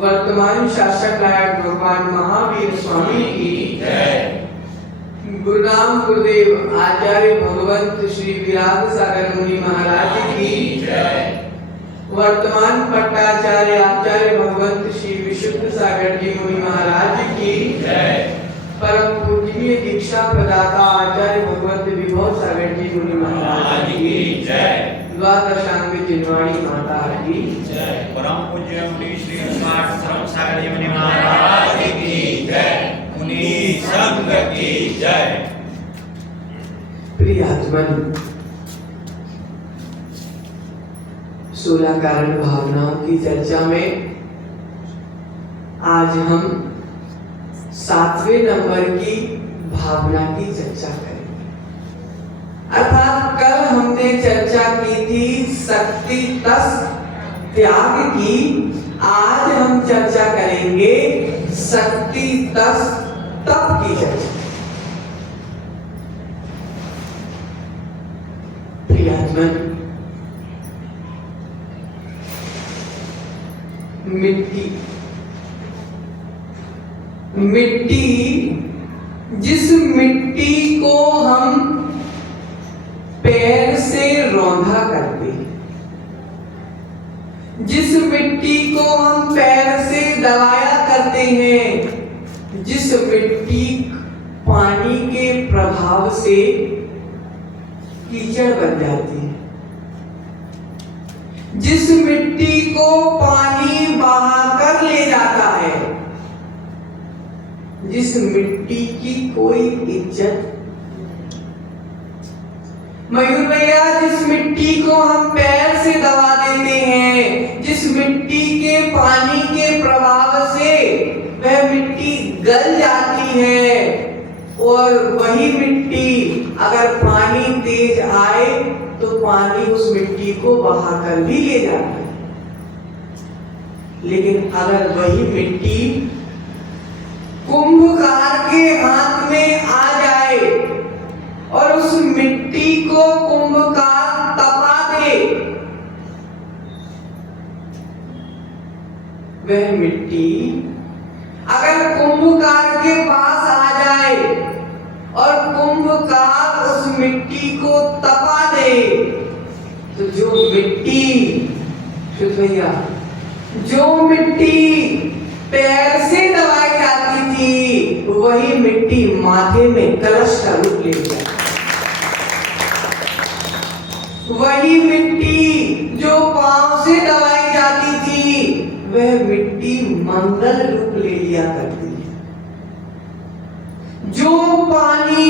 वर्तमान शासक नायक भगवान महावीर स्वामी की जय। गुरुनाम गुरुदेव आचार्य भगवंत श्री विराग सागर मुनि महाराज की जय। वर्तमान पट्टाचार्य आचार्य भगवंत श्री विशुद्ध सागर जी मुनि महाराज की जय। परम पूजनीय दीक्षा प्रदाता आचार्य भगवंत विभव सागर जी मुनि महाराज की जय। द्वादशांग जिनवाणी माता की जय। परम पूज्य मुनि श्री श्रम सागर जी मुनि महाराज की जय। मुनि संघ की जय। प्रिय आत्मन, 16 कारण भावनाओं की चर्चा में आज हम 7वें नंबर की भावना की चर्चा करेंगे। अर्थात कल हमने चर्चा की थी शक्ति तस त्याग की, आज हम चर्चा करेंगे शक्ति तस तप की चर्चा। प्रियात्मन, मिट्टी जिस मिट्टी को हम पैर से रौंदा करते हैं, जिस मिट्टी को हम पैर से दबाया करते हैं, जिस मिट्टी पानी के प्रभाव से कीचड़ कीचड़ बन जाती है। जिस मिट्टी को पानी बहाकर ले जाता है, जिस मिट्टी की कोई इज्जत, मयूर भैया, जिस मिट्टी को हम पैर से दबा देते हैं, जिस मिट्टी के पानी के प्रभाव से वह मिट्टी गल जाती है, और वही मिट्टी अगर पानी तेज आए तो पानी उस मिट्टी को बहाकर भी ले जाता है। लेकिन अगर वही मिट्टी कुंभकार के हाथ में आ जाए और उस मिट्टी को कुंभकार तपा दे, वह मिट्टी अगर कुंभकार के पास आ जाए और कुंभकार उस मिट्टी को तपा दे, तो जो मिट्टी, भैया, जो मिट्टी पैर से दबाई जाती थी, वही मिट्टी माथे में कलश का रूप ले लिया। वही मिट्टी जो पांव से दबाई जाती थी, वह मिट्टी मंगल रूप ले लिया करती है। जो पानी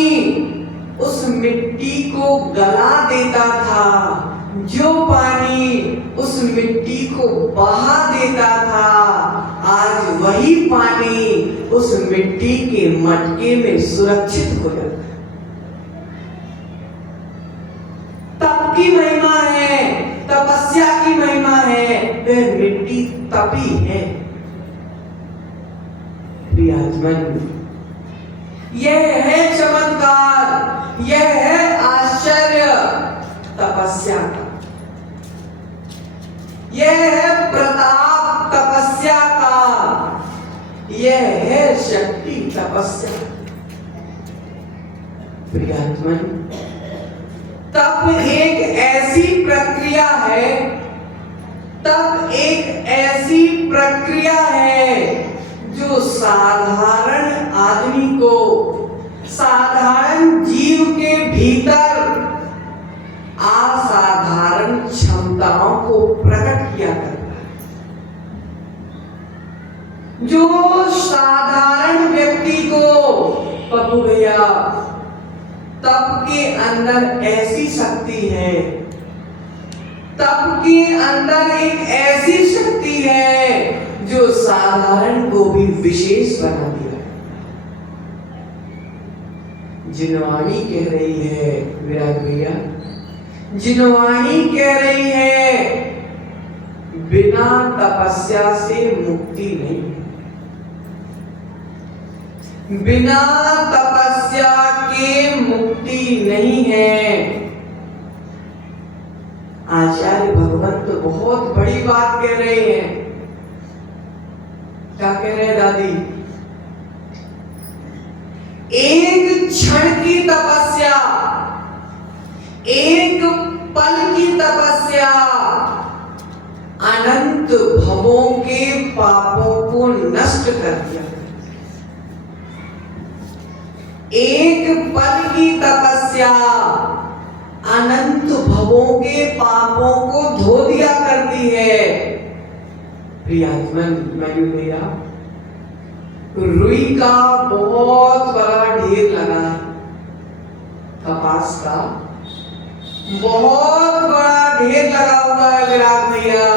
उस मिट्टी को गला देता था, जो पानी उस मिट्टी को बहा देता था, आज वही पानी उस मिट्टी के मटके में सुरक्षित हो जाता है। तप की महिमा है, तपस्या की महिमा है, वह मिट्टी तपी है। प्रियाजमन, यह है चमत्कार, यह है आश्चर्य तपस्या का, यह है प्रताप तपस्या का, यह है शक्ति तपस्या। प्रियात्मन, तप एक ऐसी प्रक्रिया है, तप एक ऐसी प्रक्रिया है जो साधारण आदमी को, साधारण जीव के भीतर असाधारण क्षमताओं को प्रकट किया करता है। जो साधारण व्यक्ति को, पप्पू भैया, तप के अंदर ऐसी शक्ति है, तप के अंदर एक ऐसी शक्ति है जो साधारण को भी विशेष बना दिया। जिनवाणी कह रही है, विराट भैया, जिनवाणी कह रही है, बिना तपस्या से मुक्ति नहीं है, बिना तपस्या के मुक्ति नहीं है। आचार्य भगवंत तो बहुत बड़ी बात कह रहे हैं। क्या कह रहे हैं दादी? एक क्षण की तपस्या, एक पल की तपस्या अनंत भवों के पापों को नष्ट कर दिया। एक पल की तपस्या अनंत भवों के पापों को धो दिया करती है। प्रियात्मन, मयूर भैया, रुई का बहुत बड़ा ढेर लगा है, कपास का बहुत बड़ा ढेर लगा हुआ है विराट भैया,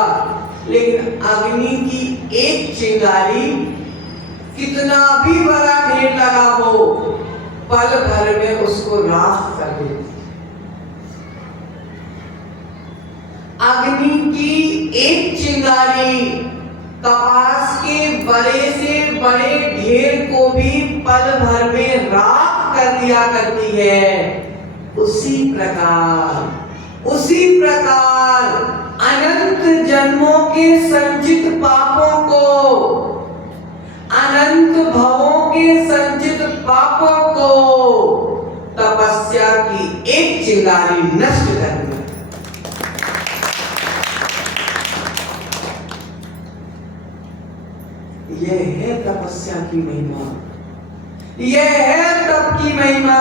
लेकिन अग्नि की एक चिंगारी कितना भी बड़ा ढेर लगा हो, पल भर में उसको राख कर देती। अग्नि की एक चिंगारी कपास के बड़े से बड़े ढेर को भी पल भर में राख कर दिया करती है। उसी प्रकार अनंत जन्मों के संचित पापों को, अनंत भवों के संचित पापों को तपस्या की एक चिंगारी नष्ट कर दी। यह है तपस्या की महिमा, यह है तप की महिमा।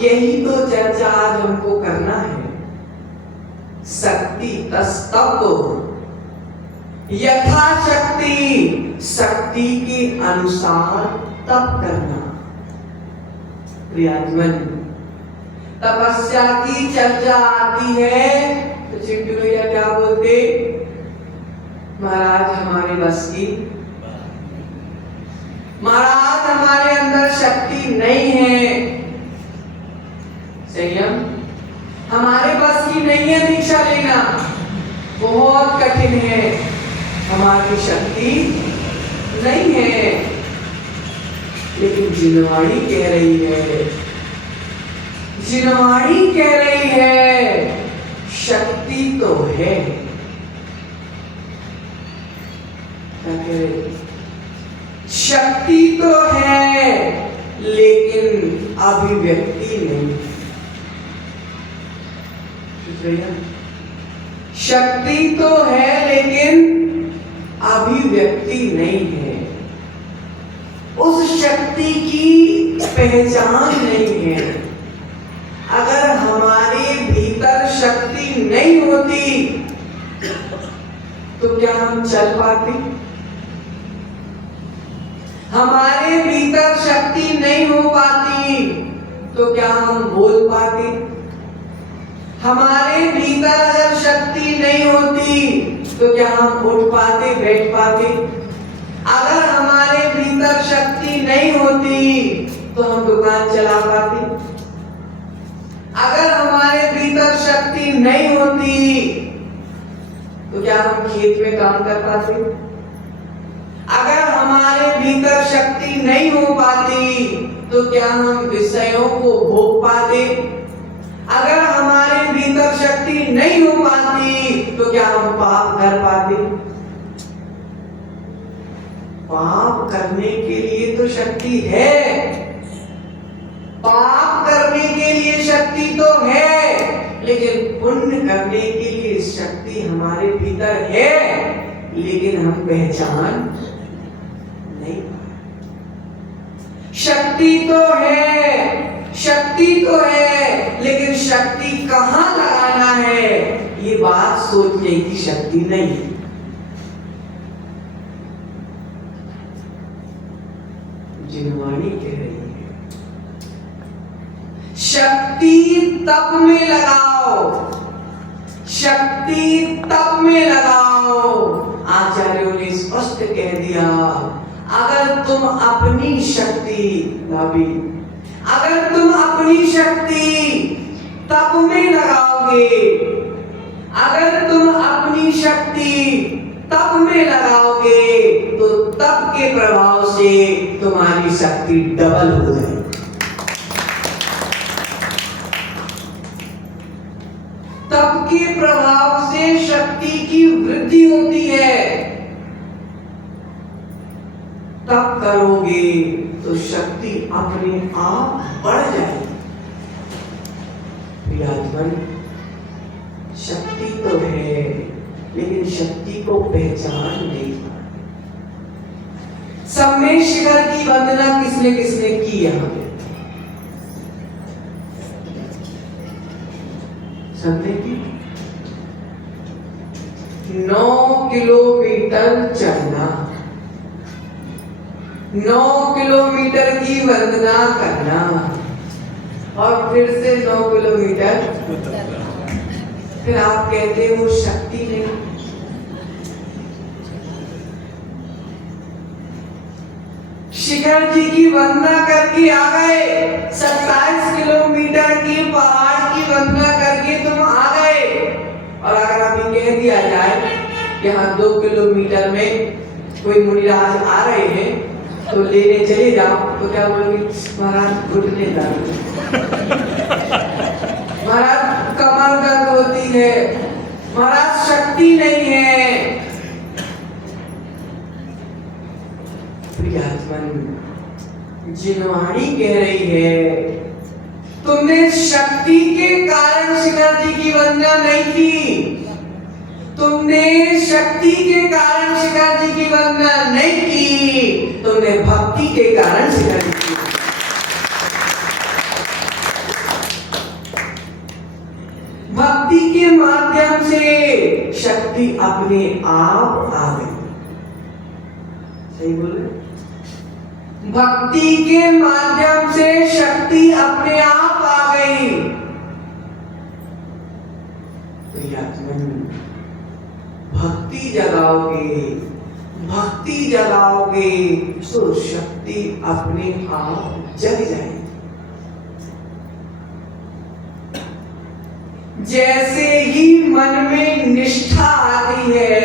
यही तो चर्चा आज हमको करना है। शक्ति तस्तप यथाशक्ति, शक्ति के अनुसार तप करना। प्रियात्मन, तपस्या की चर्चा आती है तो चिंटू भैया क्या बोलते, महाराज हमारे बस की, महाराज हमारे अंदर शक्ति नहीं है, संयम हमारे बस की नहीं है, दीक्षा लेना बहुत कठिन है, हमारी शक्ति नहीं है। लेकिन जिनवाणी कह रही है, जिनवाणी कह रही है शक्ति तो है। क्या कह रही? शक्ति तो है लेकिन अभिव्यक्ति नहीं। शक्ति तो है लेकिन अभिव्यक्ति नहीं है, उस शक्ति की पहचान नहीं है। अगर हमारे भीतर शक्ति नहीं होती तो क्या हम चल पाते? हमारे भीतर शक्ति नहीं हो पाती तो क्या हम बोल पाते? हमारे भीतर अगर शक्ति नहीं होती तो क्या हम उठ पाते, बैठ पाते? अगर हमारे भीतर शक्ति नहीं होती तो हम दुकान चला पाते? अगर हमारे भीतर शक्ति नहीं होती तो क्या हम खेत में काम कर पाते? अगर हमारे भीतर शक्ति नहीं हो पाती तो क्या हम विषयों को भोग पाते? अगर हमारे भीतर शक्ति नहीं हो पाती तो क्या हम पाप कर पाते? पाप करने के लिए तो शक्ति है, पाप करने के लिए शक्ति तो है, लेकिन पुण्य करने के लिए शक्ति हमारे भीतर है, लेकिन हम पहचान नहीं। शक्ति तो है, शक्ति तो है, लेकिन शक्ति कहां लगाना है ये बात सोचने की शक्ति नहीं। जिनवाणी कह रही है शक्ति तप में लगाओ, शक्ति तप में लगाओ। आचार्यों ने स्पष्ट कह दिया, अगर तुम अपनी शक्ति भाभी, अगर तुम अपनी शक्ति तप में लगाओगे, अगर तुम अपनी शक्ति तप में लगाओगे तो तप के प्रभाव से तुम्हारी शक्ति डबल हो जाएगी। तप के प्रभाव से शक्ति की वृद्धि होती है। तप करोगे तो शक्ति अपने आप बढ़ जाएगी। प्रियात्मन, शक्ति तो है लेकिन शक्ति को पहचान नहीं पाते। सम्मेद शिखर की वंदना किसने किसने की यहां पे? सबने की। 9 किलोमीटर चलना, 9 किलोमीटर की वंदना करना और फिर से 9 किलोमीटर। फिर आप कहते हो शक्ति नहीं। शिखर जी की वंदना करके आ गए, 27 किलोमीटर की पहाड़ की वंदना करके तुम आ गए, और अगर अभी कह दिया जाए यहाँ 2 किलोमीटर में कोई मुनिराज आ रहे हैं तो लेने चले जाओ, तो क्या बोलोगे? महाराज घुटने दर्द, महाराज कमर दर्द होती है, महाराज शक्ति नहीं है। प्रियात्मन, जिनवाणी कह रही है तुमने शक्ति के कारण शिखर जी की वंदना नहीं की, तुमने शक्ति के कारण शिखर जी की वंदना नहीं की, तुमने भक्ति के कारण शिखर जी की। भक्ति के माध्यम से शक्ति अपने आप आ गई। सही बोले? भक्ति के माध्यम से शक्ति अपने आप आ गई। तो यात्मन भक्ति जगाओगे, भक्ति जगाओगे तो शक्ति अपने आप जग जाएगी। जैसे ही मन में निष्ठा आती है,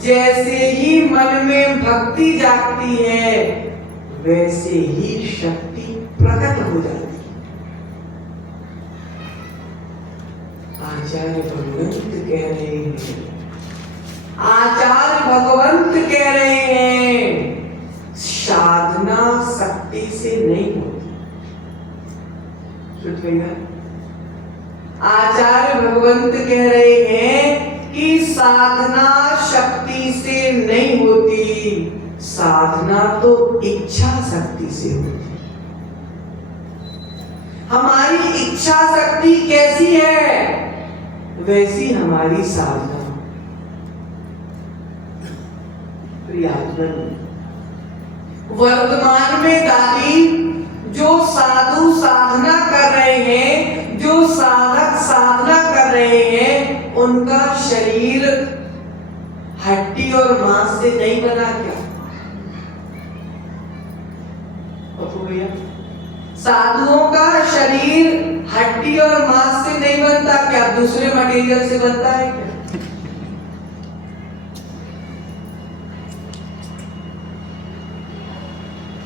जैसे ही मन में भक्ति जागती है, वैसे ही शक्ति प्रकट हो जाती है। आचार्य भगवंत कह रहे हैं, आचार्य भगवंत कह रहे हैं, साधना शक्ति से नहीं होती। सुनिएगा, आचार्य भगवंत कह रहे हैं कि साधना शक्ति से नहीं होती, साधना तो इच्छा शक्ति से होती। हमारी इच्छा शक्ति कैसी है, वैसी हमारी साधना। वर्तमान में दादी जो साधु साधना कर रहे हैं, जो साधक साधना कर रहे हैं, उनका शरीर हड्डी और मांस से नहीं बना क्या? भैया, साधुओं का शरीर हड्डी और मांस से नहीं बनता क्या? दूसरे मटेरियल से बनता है क्या?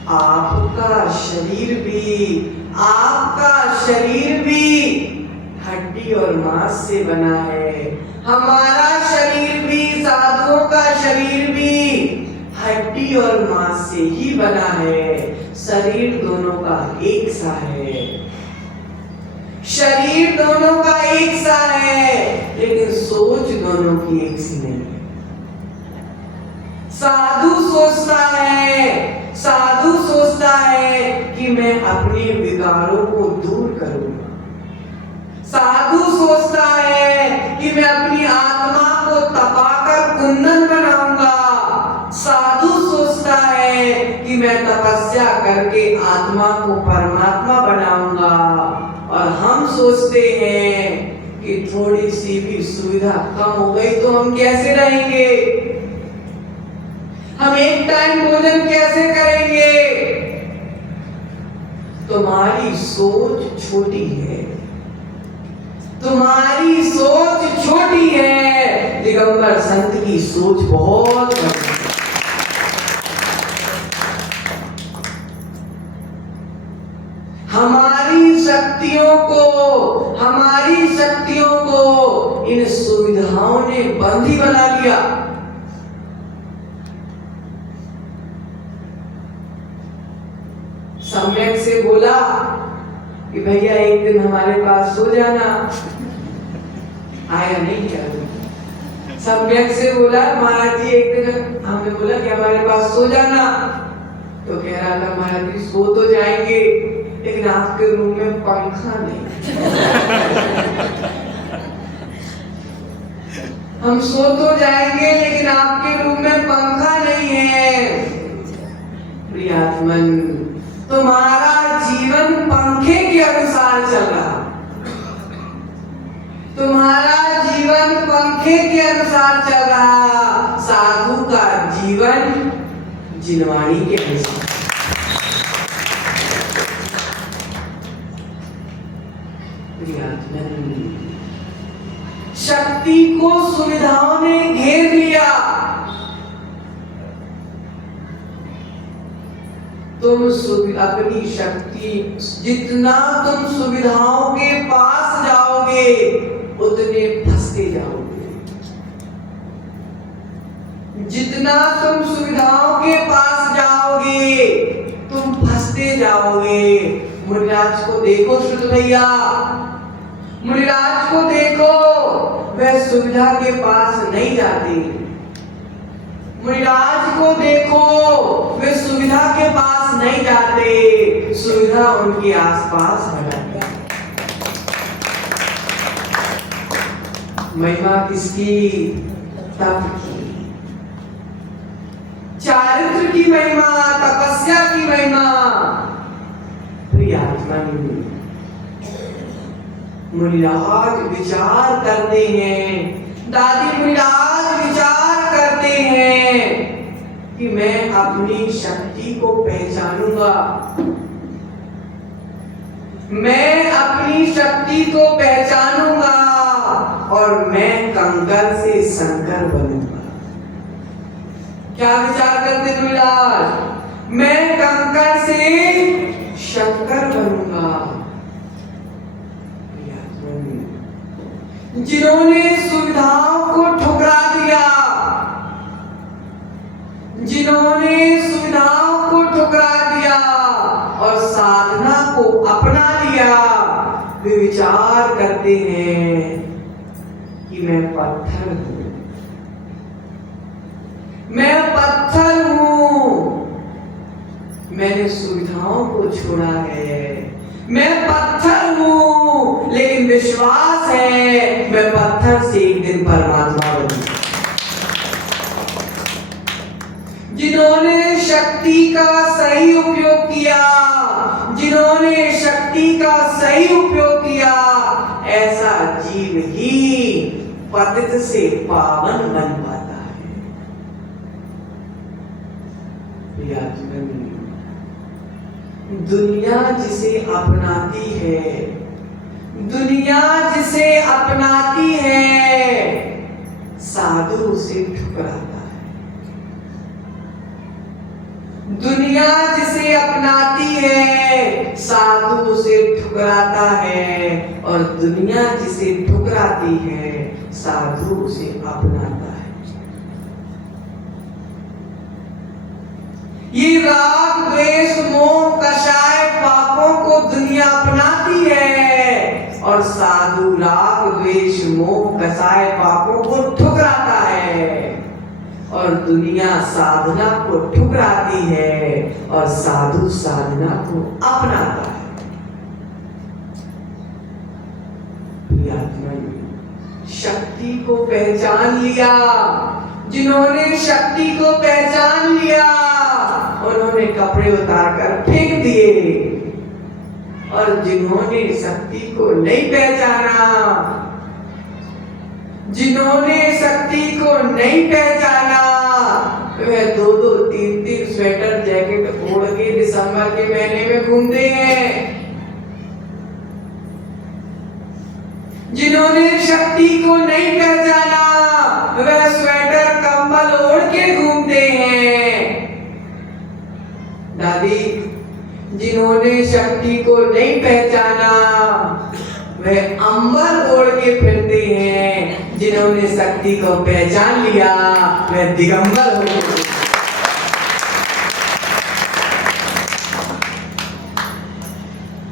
आपका शरीर भी हड्डी और मांस से बना है। हमारा शरीर भी, साधुओं का शरीर भी हड्डी और मांस से ही बना है। शरीर दोनों का एक सा है, शरीर दोनों का एक सा है, लेकिन सोच दोनों की एक सी नहीं है। साधु सोचता है कि मैं अपने विकारों को दूर करूंगा। साधु सोचता है कि मैं अपनी आत्मा को तपाकर कुंदन बनाऊंगा। साधु सोचता है कि मैं तपस्या करके आत्मा को परमात्मा बनाऊंगा। और हम सोचते हैं कि थोड़ी सी भी सुविधा कम हो गई तो हम कैसे रहेंगे, हम एक टाइम भोजन कैसे करेंगे? तुम्हारी सोच छोटी है, तुम्हारी सोच छोटी है। दिगंबर संत की सोच बहुत बड़ी है। हमारी शक्तियों को इन सुविधाओं ने बंदी बना लिया। सम्यक से बोला कि भैया एक दिन हमारे पास सो जाना, आया नहीं क्या? सम्यक से बोला महाराज जी एक दिन हमने बोला कि हमारे पास सो जाना, तो कह रहा था महाराज जी सो तो जाएंगे लेकिन आपके रूम में पंखा नहीं। हम सो तो जाएंगे लेकिन आपके रूम में पंखा नहीं है। प्रियात्मन, तुम्हारा जीवन पंखे के अनुसार चल रहा, तुम्हारा जीवन पंखे के अनुसार चल रहा। साधु का जीवन जिनवाणी के अनुसार। शक्ति को सुविधाओं ने घेर लिया। तुम अपनी शक्ति, जितना तुम सुविधाओं के पास जाओगे उतने फंसते जाओगे। जितना तुम सुविधाओं के पास जाओगे तुम फंसते जाओगे। मुनिराज को देखो श्रुत भैया, मुनिराज को देखो, वह सुविधा के पास नहीं जाती। मुनिराज को देखो, वे सुविधा के पास नहीं जाते, सुविधा उनके आसपास भटकती है। महिमा किसकी? तप की, चारित्र की महिमा, तपस्या की महिमा। प्रियात्मा मुनिराज विचार करते हैं, दादी मुनिराज विचार करते हैं कि मैं अपनी शक्ति को पहचानूंगा, मैं अपनी शक्ति को पहचानूंगा और मैं कंकर से शंकर बनूंगा। क्या विचार करते मुनिराज? मैं कंकर से शंकर बनूंगा। जिन्होंने सुविधाओं को ठुकरा दिया, जिन्होंने सुविधाओं को ठुकरा दिया और साधना को अपना लिया, वे विचार करते हैं कि मैं पत्थर हूं, मैं पत्थर हूं, मैंने सुविधाओं को छोड़ा है, मैं पत्थर हूं, लेकिन विश्वास है मैं पत्थर से एक दिन परमात्मा बनूंगा। जिन्होंने शक्ति का सही उपयोग किया, जिन्होंने शक्ति का सही उपयोग किया, ऐसा जीव ही पतित से पावन बन पाता है। दुनिया जिसे अपनाती है, दुनिया जिसे अपनाती है, साधु उसे ठुकराता है। दुनिया जिसे अपनाती है, साधु उसे ठुकराता है, और दुनिया जिसे ठुकराती है, साधु उसे अपनाता है। ये राग द्वेष मोह कषाय पापों को दुनिया अपनाती है, और साधु राग द्वेष मोह कषाय पापों को ठुकराता है, और दुनिया साधना को ठुकराती है और साधु साधना को अपनाता है। शक्ति को पहचान लिया, जिन्होंने शक्ति को पहचान लिया उन्होंने कपड़े उतारकर फेंक दिए, और जिन्होंने शक्ति को नहीं पहचाना, जिन्होंने शक्ति को नहीं पहचाना, वह 2-2, 3-3 स्वेटर जैकेट ओढ़ के दिसंबर के महीने में घूमते हैं। जिन्होंने शक्ति को नहीं पहचाना, वह स्वेटर कंबल ओढ़ के घूमते हैं। दादी, जिन्होंने शक्ति को नहीं पहचाना, वह अंबर ओढ़ के फिरते हैं। जिन्होंने शक्ति को पहचान लिया, वह दिगंबर हो गए।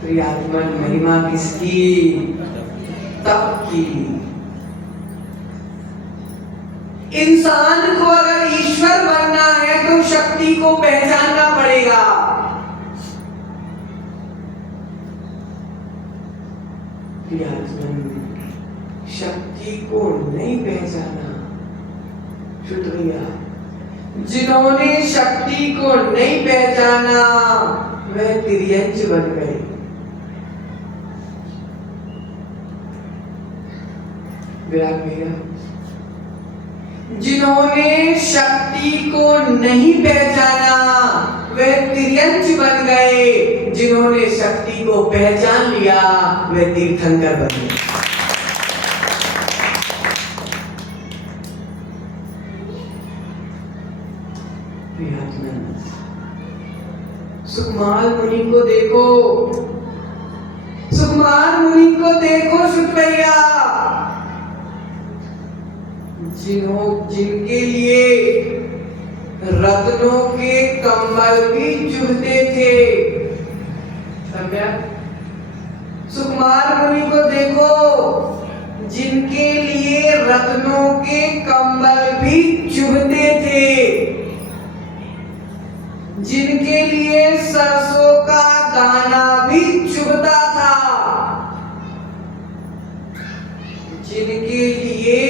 प्रियात्मन महिमा किसकी? तप की। इंसान को अगर ईश्वर बनना है तो शक्ति को पहचानना पड़ेगा। शक्ति को नहीं पहचाना, जिन्होंने शक्ति को नहीं पहचाना वह तिर्यंच बन गए। जिन्होंने शक्ति को नहीं पहचाना वह तिर्यंच बन गए, जिन्होंने शक्ति को पहचान लिया वह तीर्थंकर बन गए। सुकुमार मुनि को देखो, सुकुमार मुनि को देखो शुक्रिया, जिनके लिए रत्नों के कंबल भी चुभते थे। सुकुमार मुनि को देखो, जिनके लिए रत्नों के कंबल भी चुभते थे, जिनके लिए सरसों का दाना भी चुभता था, जिनके लिए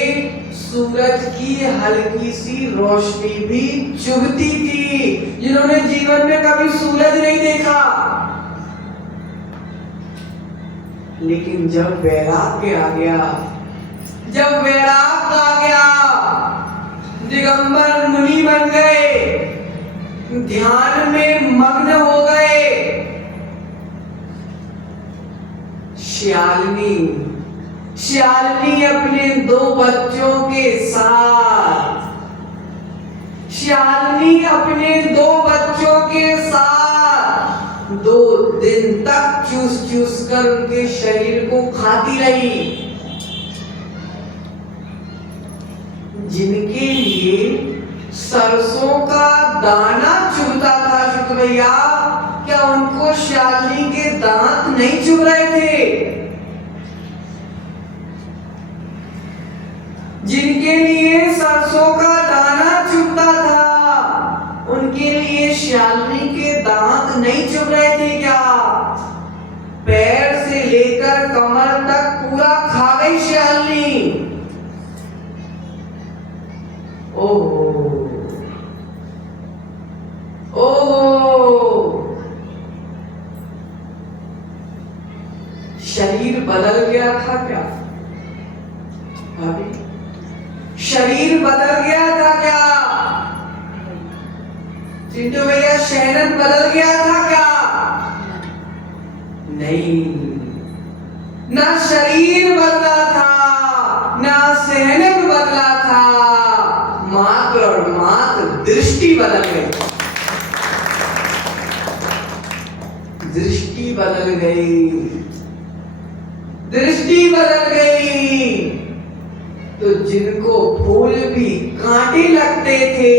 सूरज की हल्की सी रोशनी भी चुभती थी। जिन्होंने जीवन में कभी सूरज नहीं देखा, लेकिन जब वैराग्य आ गया, जब वैराग्य आ गया, दिगंबर मुनि बन गए, ध्यान में मग्न हो गए। श्यालिनी अपने 2 बच्चों के साथ, श्यालिनी अपने 2 बच्चों के साथ 2 दिन तक चूस चूस कर उनके शरीर को खाती रही। जिनके लिए सरसों का दाना चुभता था शुक्र भैया, क्या उनको श्यालिनी के दांत नहीं चुभ रहे थे? जिनके लिए सरसों का दाना चुभता था, उनके लिए श्यालिनी के दांत नहीं चुभ रहे थे क्या? पैर से लेकर कमर तक पूरा खा गई श्यालिनी। ओहो, शरीर बदल गया था क्या भाभी? शरीर बदल गया था क्या चिंटू भैया? शहनन बदल गया था क्या? नहीं, ना शरीर बदला था, ना शहनन बदला था, मात्र और मात्र दृष्टि बदल गई। दृष्टि बदल गई, दृष्टि बदल गई। तो जिनको फूल भी कांटे लगते थे,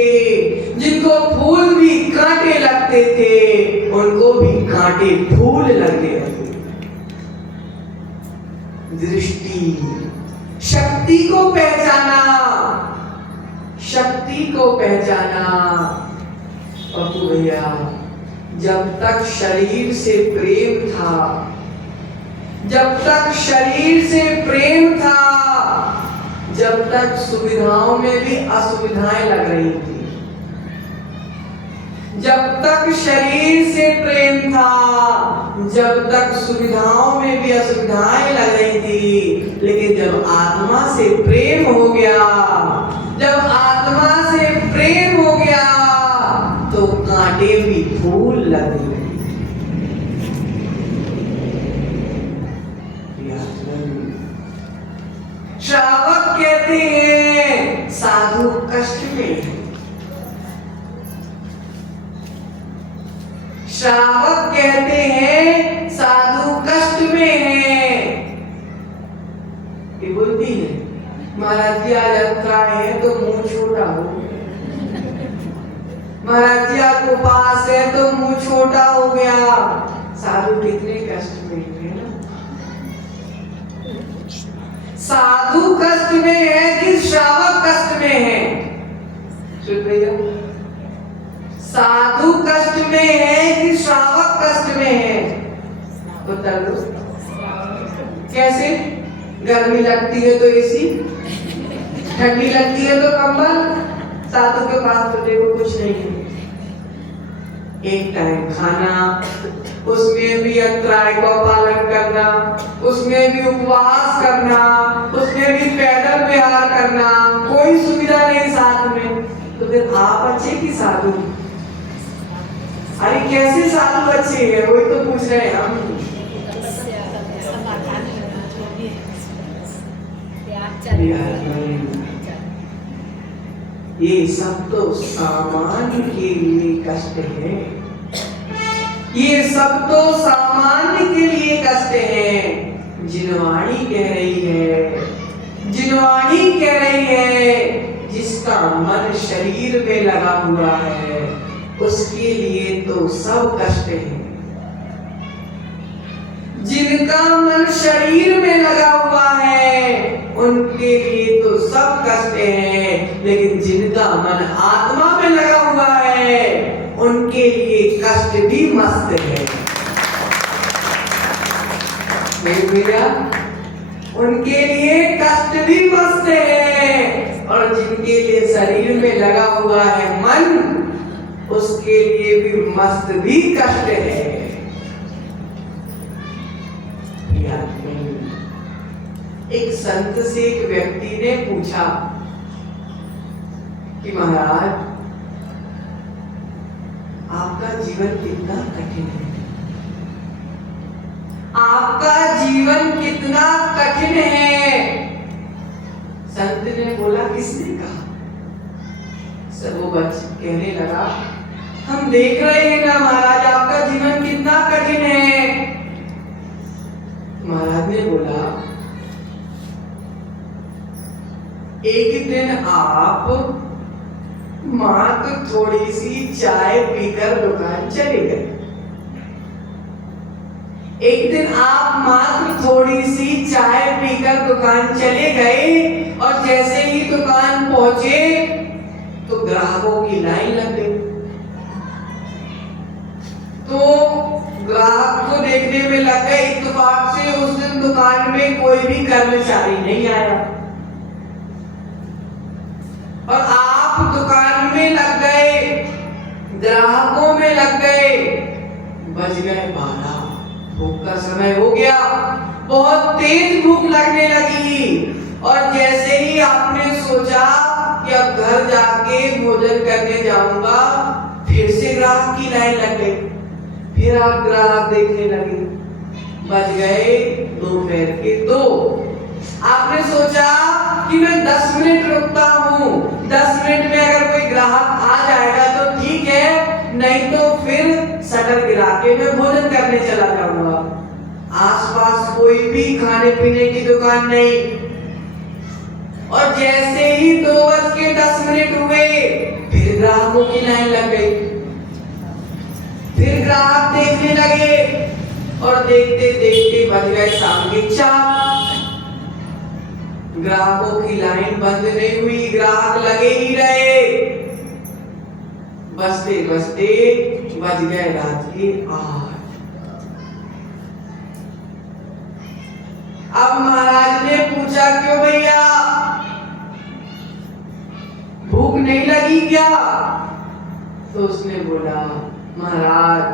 जिनको फूल भी कांटे लगते थे, उनको भी कांटे फूल लगने लगे। दृष्टि, शक्ति को पहचाना, शक्ति को पहचाना। पप्पू भैया, जब तक शरीर से प्रेम था, जब तक शरीर से प्रेम था, जब तक सुविधाओं में भी असुविधाएं लग रही थी। जब तक शरीर से प्रेम था, जब तक सुविधाओं में भी असुविधाएं लग रही थी। लेकिन जब आत्मा से प्रेम हो गया, जब आत्मा से प्रेम हो गया, तो कांटे भी फूल लगने लगे। श्रावक कहते हैं साधु कष्ट में है। श्रावक कहते हैं साधु कष्ट में है। ये बोलती है महाराज जी आज अक्का है तो मुंह छोटा हो, महाराज जी आज उपास है तो मुंह छोटा हो गया। साधु कितने कष्ट में है ना? साधु कष्ट में है कि श्रावक कष्ट में है? सुन भैया, साधु कष्ट में है कि श्रावक कष्ट में है? बता दो कैसे? गर्मी लगती है तो एसी, ठंडी लगती है तो कंबल। साधु के पास तो देखो कुछ नहीं है। एक टाइम खाना, उसमें भी अंतराय का पालन करना, उसमें भी उपवास करना, उसमें भी पैदल विहार करना, कोई सुविधा नहीं साथ में। तो फिर आप अच्छे की साधु? अरे कैसे साधु अच्छे हैं? वही तो पूछ रहे हैं हम। ये सब तो सामान्य के लिए कष्ट है, ये सब तो सामान्य के लिए कष्ट है। जिनवाणी कह रही है, जिनवाणी कह रही है, जिसका मन शरीर में लगा हुआ है उसके लिए तो सब कष्ट है। जिनका मन शरीर में लगा हुआ है उनके लिए तो सब कष्ट है, लेकिन जिनका मन आत्मा में लगा हुआ है उनके लिए कष्ट भी मस्त है। भैया, उनके लिए कष्ट भी मस्त है शरीर में लगा हुआ है मन, उसके लिए भी मस्त भी कष्ट है। एक संत से एक व्यक्ति ने पूछा कि महाराज, आपका जीवन कितना कठिन है, आपका जीवन कितना कठिन है। संत ने बोला, किसने कहा? सब वो कहने लगा, हम देख रहे हैं ना महाराज, आपका जीवन कितना कठिन है। महाराज ने बोला, एक दिन आप मात्र थोड़ी सी चाय पीकर दुकान चले गए। एक दिन आप मात्र थोड़ी सी चाय पीकर दुकान चले गए और जैसे ही दुकान पहुंचे तो ग्राहकों की लाइन लग गई। तो ग्राहक को देखने में लग गए, इत्तेफाक से उस दिन दुकान में कोई भी कर्मचारी नहीं आया और आप दुकान में लग गए, ग्राहकों में लग गए। बज गए 12, भूख का समय हो गया, बहुत तेज भूख लगने लगी और जैसे ही आपने सोचा कि अब घर जाके भोजन करने जाऊंगा, फिर से ग्राहक की लाइन लग गई। फिर आप ग्राहक देखने लगे, बज गए दोपहर के 2। आपने सोचा कि मैं 10 मिनट रुकता हूँ, 10 मिनट में अगर कोई ग्राहक आ जाएगा तो ठीक है, नहीं तो फिर शटर गिरा के मैं भोजन करने चला जाऊंगा। आसपास कोई भी खाने पीने की दुकान नहीं और जैसे ही 2:10 हुए, फिर ग्राहकों की लाइन लग गई। फिर ग्राहक देखने लगे और देखते देखते बज गए शाम के 4। ग्राहकों की लाइन बंद नहीं हुई, ग्राहक लगे ही रहे। बजते बजते बज गए रात के 8। अब महाराज ने पूछा, क्यों भैया, भूख नहीं लगी क्या? तो उसने बोला, महाराज,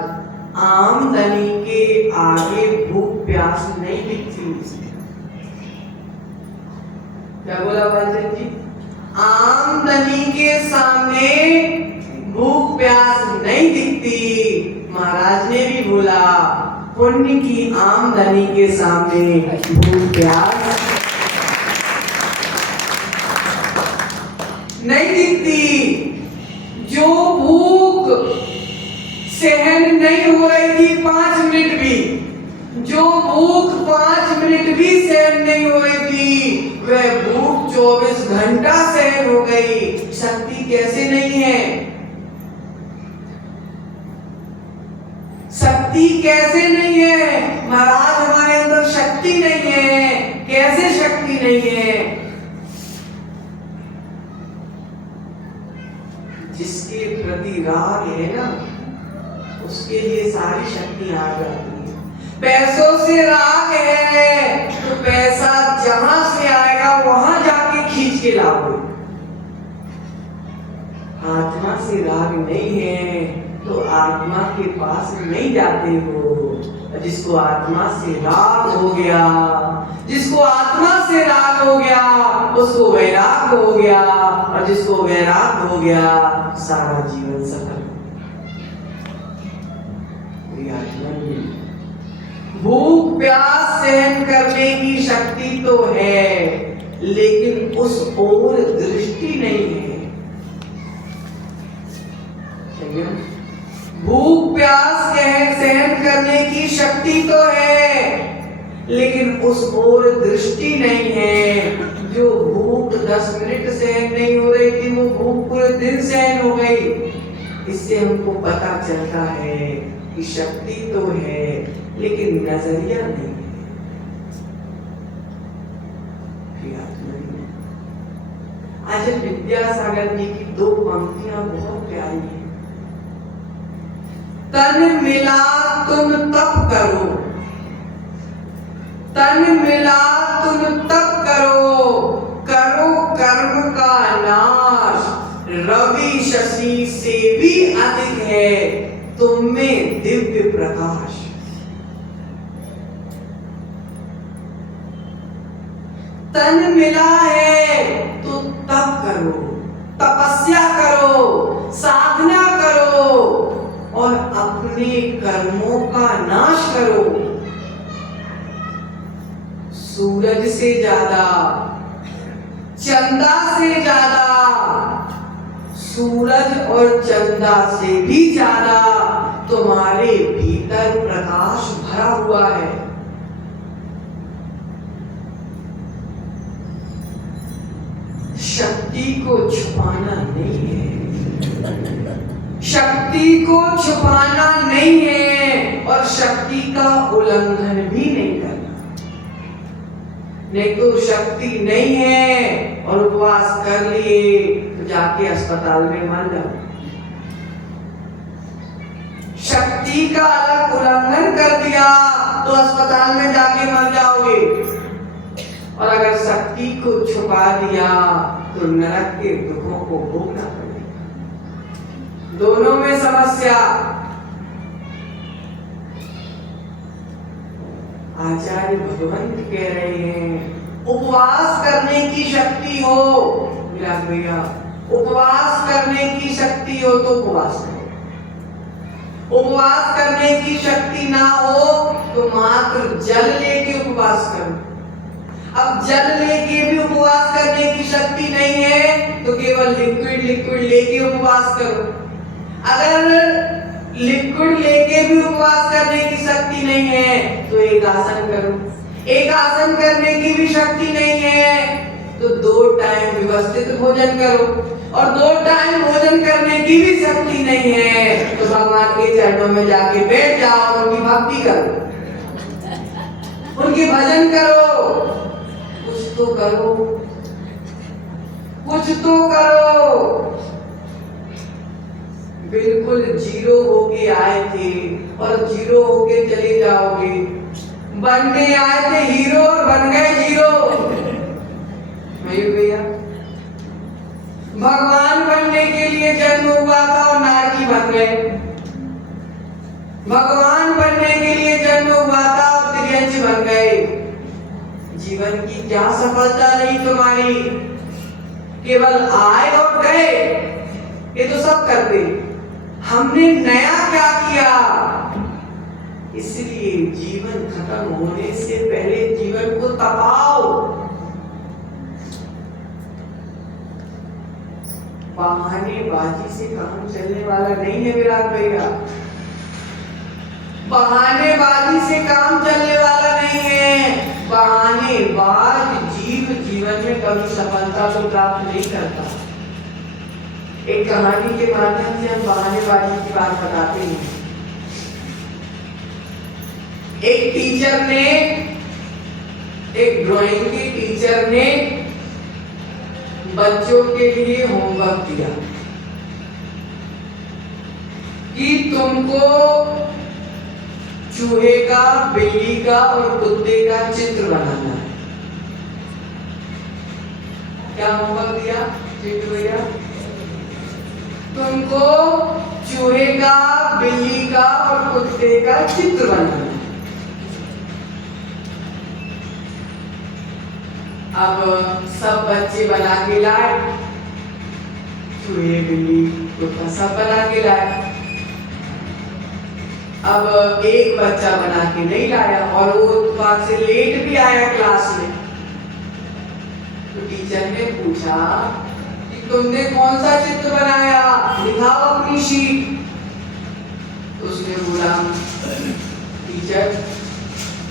आमदनी के आगे भूख प्यास नहीं दिखती मुझे। क्या बोला भाईजान जी? आमदनी के सामने भूख प्यास नहीं दिखती। महाराज ने भी बोला, पुण्य की आमदनी के सामने भूख प्यास नहीं दिखती। जो भूख सहन नहीं हो रही थी 5 मिनट भी, जो भूख 5 मिनट भी सहन नहीं हो रही थी, वह भूख 24 घंटा सहन हो गई। शक्ति कैसे नहीं है? शक्ति कैसे नहीं है? महाराज, हमारे अंदर शक्ति नहीं है। कैसे शक्ति नहीं है? जिसके प्रति राग है ना, उसके लिए सारी शक्ति आ जाती है। पैसों से राग है तो पैसा जहां से आएगा वहां जाके खींच के लाओगे। आत्मा से राग नहीं है तो आत्मा के पास नहीं जाते हो। जिसको आत्मा से राग हो गया, जिसको आत्मा से राग हो गया, उसको वैराग हो गया और जिसको वैराग हो गया, सारा जीवन सफल। भूख प्यास सहन करने की शक्ति तो है, लेकिन उस ओर दृष्टि नहीं है। भूख प्यास सहन करने की शक्ति तो है, लेकिन उस ओर दृष्टि नहीं है। जो भूख 10 मिनट सहन नहीं हो रही थी, वो भूख पूरे दिन सहन हो गई। इससे हमको पता चलता है कि शक्ति तो है, लेकिन नजरिया नहीं है। आज विद्यासागर जी की 2 पंक्तियां बहुत प्यारी हैं। तन मिला तुम तप करो, तन मिला तुम तप करो, करो कर्म का नाश, तन मिला है तो तप करो, तपस्या करो, साधना करो और अपने कर्मों का नाश करो। सूरज से ज्यादा, चंदा से ज्यादा, सूरज और चंदा से भी ज्यादा तुम्हारे भीतर प्रकाश भरा हुआ है। शक्ति को छुपाना नहीं है, शक्ति को छुपाना नहीं है और शक्ति का उल्लंघन भी नहीं करना। नहीं तो शक्ति नहीं है और उपवास कर लिए तो जाके अस्पताल में मर जाओ। शक्ति का अलग उल्लंघन कर दिया तो अस्पताल में जाके मर जाओगे और अगर शक्ति को छुपा दिया तो नरक के दुखों को भोगना पड़ेगा। दोनों में समस्या। आचार्य भगवंत कह रहे हैं उपवास करने की शक्ति हो, विराट भैया, उपवास करने की शक्ति हो तो उपवास करो। उपवास करने की शक्ति ना हो तो मात्र जल लेके उपवास करो। अब जल लेके भी उपवास करने की शक्ति नहीं है तो केवल लिक्विड लेके उपवास करो। अगर लिक्विड लेके भी उपवास करने की शक्ति नहीं है तो एक आसन करो। एक आसन करने की भी शक्ति नहीं है तो 2 टाइम व्यवस्थित भोजन करो और 2 टाइम भोजन करने की भी शक्ति नहीं है तो भगवान के चरणों में जाके बैठ जाओ, उनकी भक्ति करो, उनके भजन करो। कुछ तो करो, कुछ तो करो। बिल्कुल जीरो होके आए थे और जीरो होके चले जाओगे। बनने आए थे हीरो और बन गए जीरो। भैया भगवान बनने के लिए जन्म हुआ था और नारकी बन गए। भगवान बनने के लिए जन्म हुआ था और त्रियंच बन गए। जीवन की क्या सफलता रही तुम्हारी? केवल आए और गए, ये तो सब करते। हमने नया क्या किया? इसलिए जीवन खत्म होने से पहले जीवन को तपाओ। बहानेबाजी से काम चलने वाला नहीं है विराट भैया। बहानेबाजी से काम चलने वाला नहीं है। बहानेबाज जीव जीवन में कभी सफलता को प्राप्त नहीं करता। एक कहानी के माध्यम से हम बहानेबाजी की बात बताते हैं। एक टीचर ने, एक ड्राइंग के टीचर ने बच्चों के लिए होमवर्क दिया कि तुमको चूहे का, बिल्ली का और कुत्ते का चित्र बनाना है। क्या होमवर्क दिया चित्र भैया? तुमको चूहे का, बिल्ली का और कुत्ते का चित्र बनाना है। अब सब बच्चे बना के लाए, चूहे, बिल्ली, कुत्ता सब बना के लाए। अब एक बच्चा बना के नहीं लाया और वो उत्पाद से लेट भी आया क्लास में। तो टीचर ने पूछा कि तुमने कौन सा चित्र बनाया, दिखाओ अपनी शीट। तो उसने बोला टीचर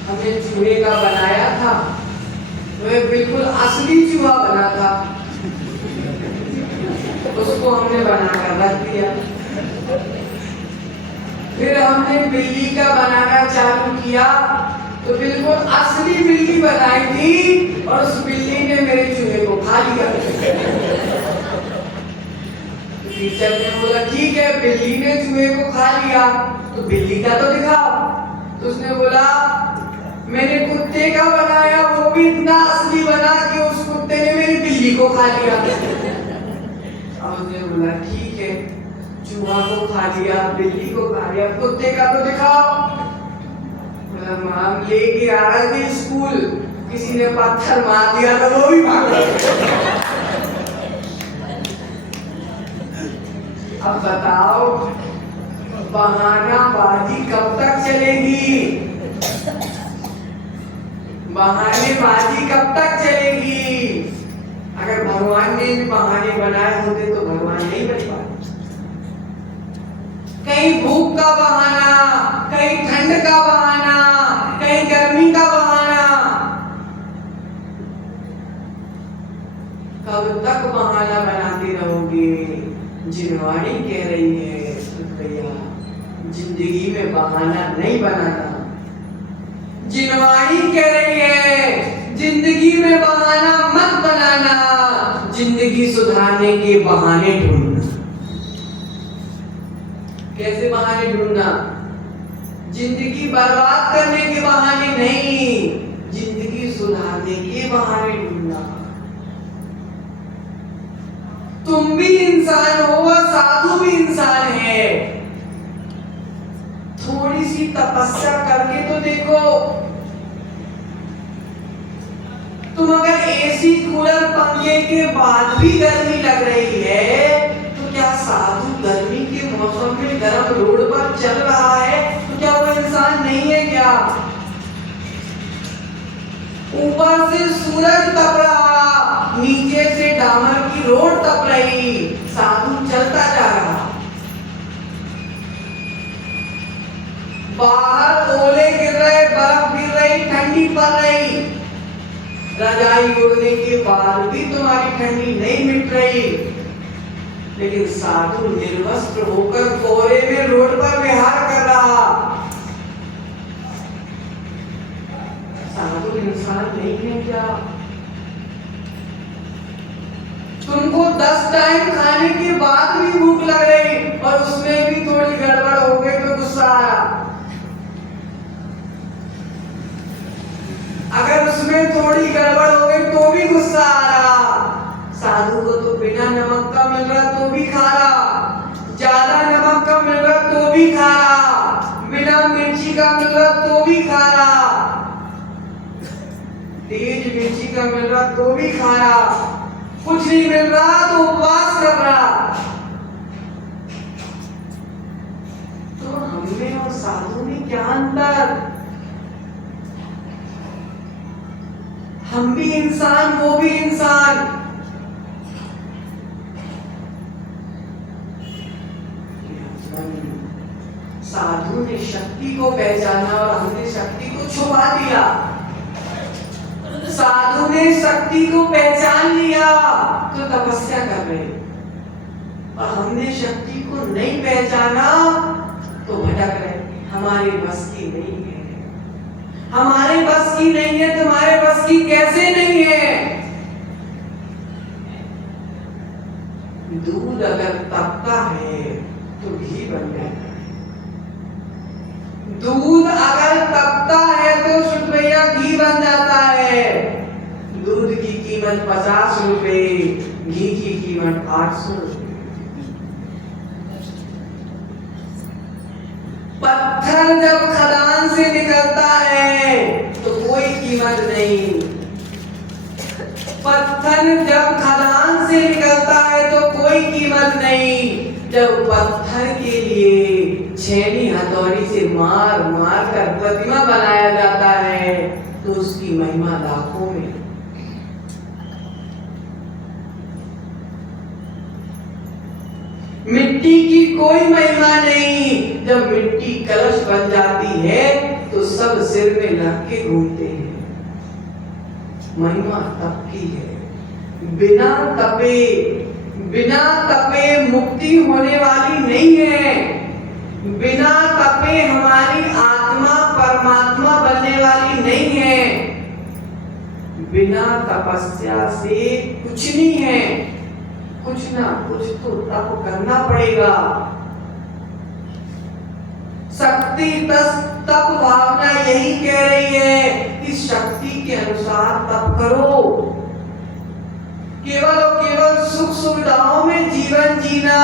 हमने चूहे का बनाया था, वह बिल्कुल असली चूहा बना था, उसको हमने बनाकर रख दिया। फिर हमने बिल्ली का बनाना चालू किया तो बिल्कुल असली बिल्ली बनाई थी और उस बिल्ली ने मेरे चूहे को खा लिया। टीचर ने बोला ठीक है, बिल्ली ने चूहे को खा लिया तो बिल्ली का तो दिखाओ। तो उसने बोला मैंने कुत्ते का बनाया, वो भी इतना असली बना कि उस कुत्ते ने मेरी बिल्ली को खा लिया। और उसने बोला ठीक है, चूहा को खा लिया, बिल्ली को खा लिया, कुत्ते का तो दिखाओ। हम लेके आ रहे थे स्कूल, किसी ने पत्थर मार दिया तो वो भी भाग गए। अब बताओ बहानाबाजी कब तक चलेगी? बहानेबाजी कब तक चलेगी? अगर भगवान ने भी बहाने बनाए होते तो भगवान नहीं बन पाते। कहीं भूख का बहाना, कहीं ठंड का बहाना, कहीं गर्मी का बहाना। कब तक बहाना बनाते रहोगे? जिनवाणी कह रही है भैया जिंदगी में बहाना नहीं बनाना। जिनवाणी कह रही है जिंदगी में बहाना मत बनाना, जिंदगी सुधारने के बहाने ढूंढना। कैसे बहाने ढूंढना? जिंदगी बर्बाद करने के बहाने नहीं, जिंदगी सुधारने के बहाने ढूंढना। तुम भी इंसान हो और साधु भी इंसान है। थोड़ी सी तपस्या करके तो देखो। तुम अगर एसी कूलर पंखे के बाद भी गर्मी लग रही है तो क्या साधु गर्मी के मौसम में गर्म रोड पर चल रहा है तो क्या वो इंसान नहीं है क्या? ऊपर से सूरज तप रहा, नीचे से डामर की रोड तप रही, साधु चलता जा रहा। बाहर ओले गिर रहे, बर्फ गिर रही, ठंडी पड़ रही, रजाई ओढ़ने के बाद भी तुम्हारी ठंडी नहीं मिट रही, लेकिन साधु निर्वस्त्र होकर कोहरे में रोड पर विहार कर रहा। साधु इंसान नहीं है क्या? तुमको 10 टाइम खाने के बाद भी भूख लग रही और उसमें भी थोड़ी गड़बड़ हो गई तो गुस्सा आया। अगर उसमें थोड़ी गड़बड़ हो गई तो भी गुस्सा आ रहा। साधु को तो बिना नमक का मिल रहा तो भी खा रहा, ज्यादा नमक का मिल रहा तो भी खा रहा, बिना मिर्ची का मिल रहा तो भी खा रहा, तेज मिर्ची का मिल रहा तो भी खा रहा, कुछ नहीं मिल रहा तो उपवास कर रहा। तो हमने और साधु में क्या अंतर? हम भी इंसान, वो भी इंसान। साधु ने शक्ति को पहचाना और हमने शक्ति को छुपा दिया। साधु ने शक्ति को पहचान लिया तो तपस्या कर रहे, और हमने शक्ति को नहीं पहचाना तो भटक रहे। हमारे बस की नहीं है, हमारे बस की नहीं है। तुम्हारे बस की कैसे नहीं है? दूध अगर तपता है तो घी बन जाता है। दूध अगर तपता है तो शुक्रिया घी बन जाता है। दूध की कीमत 50 रुपए, घी की कीमत 800 रुपए। पत्थर जब खदान से निकलता है तो कोई कीमत नहीं। पत्थर जब खदान से निकलता है तो कोई कीमत नहीं। जब पत्थर के लिए छेनी हथौड़ी से मार मार कर प्रतिमा बनाया जाता है तो उसकी महिमा लाखों में। मिट्टी की कोई महिमा नहीं। जब मिट्टी कलश बन जाती है तो सब सिर में रख के घूमते हैं। महिमा तप की है। बिना तपे मुक्ति होने वाली नहीं है। बिना तपे हमारी आत्मा परमात्मा बनने वाली नहीं है। बिना तपस्या से कुछ नहीं है। कुछ ना कुछ तो तप करना पड़ेगा। शक्ति तप भावना यही कह रही है कि शक्ति के अनुसार तप करो। केवल और केवल सुख सुविधाओं में जीवन जीना,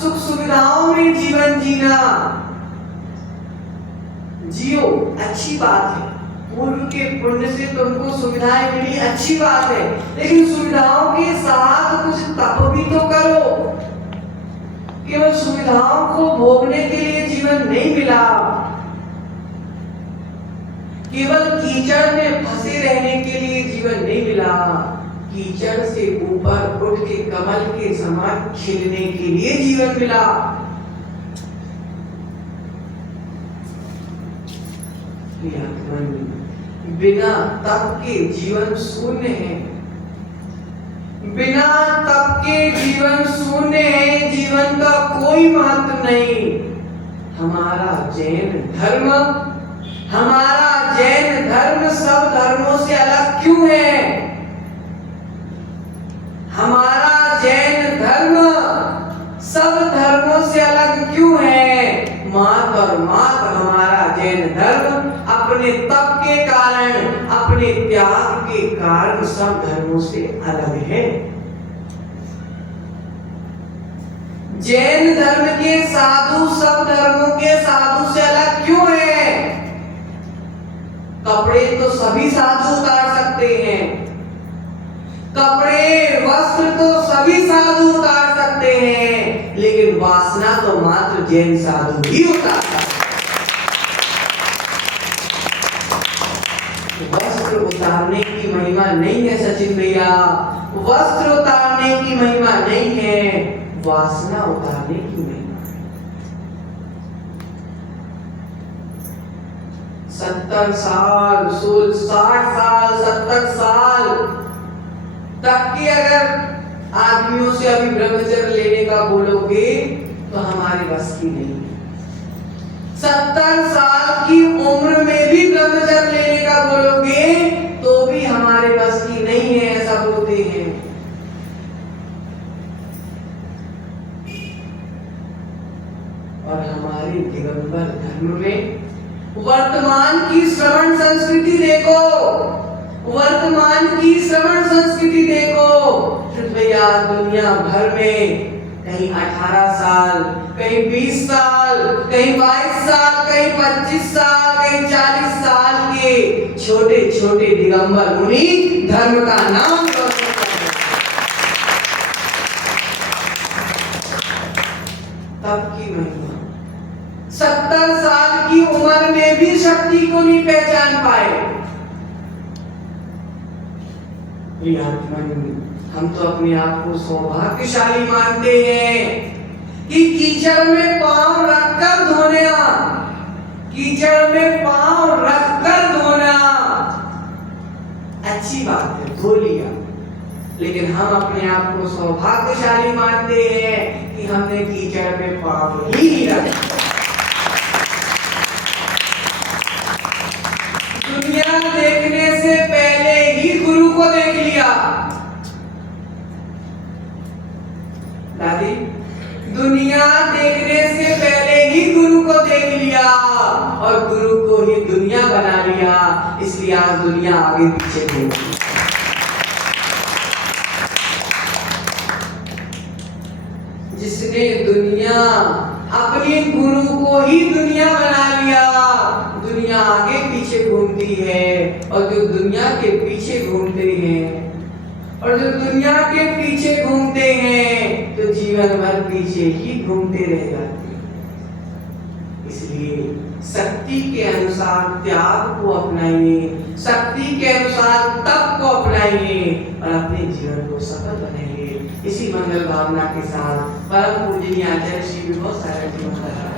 सुख सुविधाओं में जीवन जीना। जियो, अच्छी बात है, पूर्व के पुण्य से तुमको सुविधाएं मिली, अच्छी बात है, लेकिन सुविधाओं के साथ कुछ तप भी तो करो। केवल सुविधाओं को भोगने के लिए जीवन नहीं मिला, केवल कीचड़ में फंसे रहने के लिए जीवन नहीं मिला, कीचड़ से ऊपर उठ के कमल के समान खिलने के लिए जीवन मिला। बिना तप के जीवन शून्य है, बिना तप के जीवन शून्य है, जीवन का कोई महत्व नहीं। हमारा जैन धर्म सब धर्मों से अलग क्यों है? हमारा जैन धर्म सब धर्मों से अलग क्यों है? मात्र हमारा जैन धर्म अपने तप के कारण, अपने त्याग के कारण सब धर्मों से अलग है। जैन धर्म के साधु सब धर्मों के साधु से अलग क्यों है? कपड़े तो सभी साधु उतार सकते हैं, कपड़े वस्त्र तो सभी साधु उतार सकते हैं, लेकिन वासना तो मात्र जैन साधु ही उतार सकते हैं। वस्त्र उतारने की महिमा नहीं है सचिन भैया, वस्त्र उतारने की महिमा नहीं है, वासना उतारने की महिमा। 70 साल 60 साल 70 साल तक के अगर आदमियों से अभी ब्रह्मचर्य लेने का बोलोगे तो हमारे बस की नहीं है। 70 साल की उम्र में भी ब्रह्मचर्य लेने का बोलोगे तो भी हमारे बस की नहीं है, ऐसा बोलते हैं। और हमारे दिगंबर धर्म में वर्तमान की श्रवण संस्कृति देखो, वर्तमान की श्रवण संस्कृति देखो। भैया दुनिया भर में कहीं 18 साल, कहीं 20 साल, कहीं 22 साल, कहीं 25 साल, कहीं 40 साल के छोटे छोटे दिगंबर मुनि धर्म का नाम रोशन कर रहे हैं। तब की महिमा 70 साल की उम्र में भी शक्ति को नहीं पहचान पाए। हम तो अपने आप को सौभाग्यशाली मानते हैं कि कीचड़ में पांव रखकर धोना, कीचड़ में पांव रखकर धोना अच्छी बात है, धो लिया, लेकिन हम अपने आप को सौभाग्यशाली मानते हैं कि हमने कीचड़ में पांव ही नहीं रखा। दुनिया देखने से पहले ही गुरु को देख लिया। दादी, दुनिया देखने से पहले ही गुरु को देख लिया और गुरु को ही दुनिया बना लिया, इसलिए आज दुनिया आगे पीछे देखती। जिसने दुनिया अपने गुरु को ही दुनिया बना लिया, दुनिया आगे पीछे घूमती है, और जो दुनिया के पीछे घूमते हैं और जो दुनिया के पीछे घूमते हैं तो जीवन भर पीछे ही घूमते रह जाते हैं। इसलिए शक्ति के अनुसार त्याग को अपनाइए, शक्ति के अनुसार तप को अपनाइए और अपने जीवन को सफल बनाइए। इसी मंगल भावना के साथ परम पूजनीय आचार्य श्री विभो सागर जी महाराज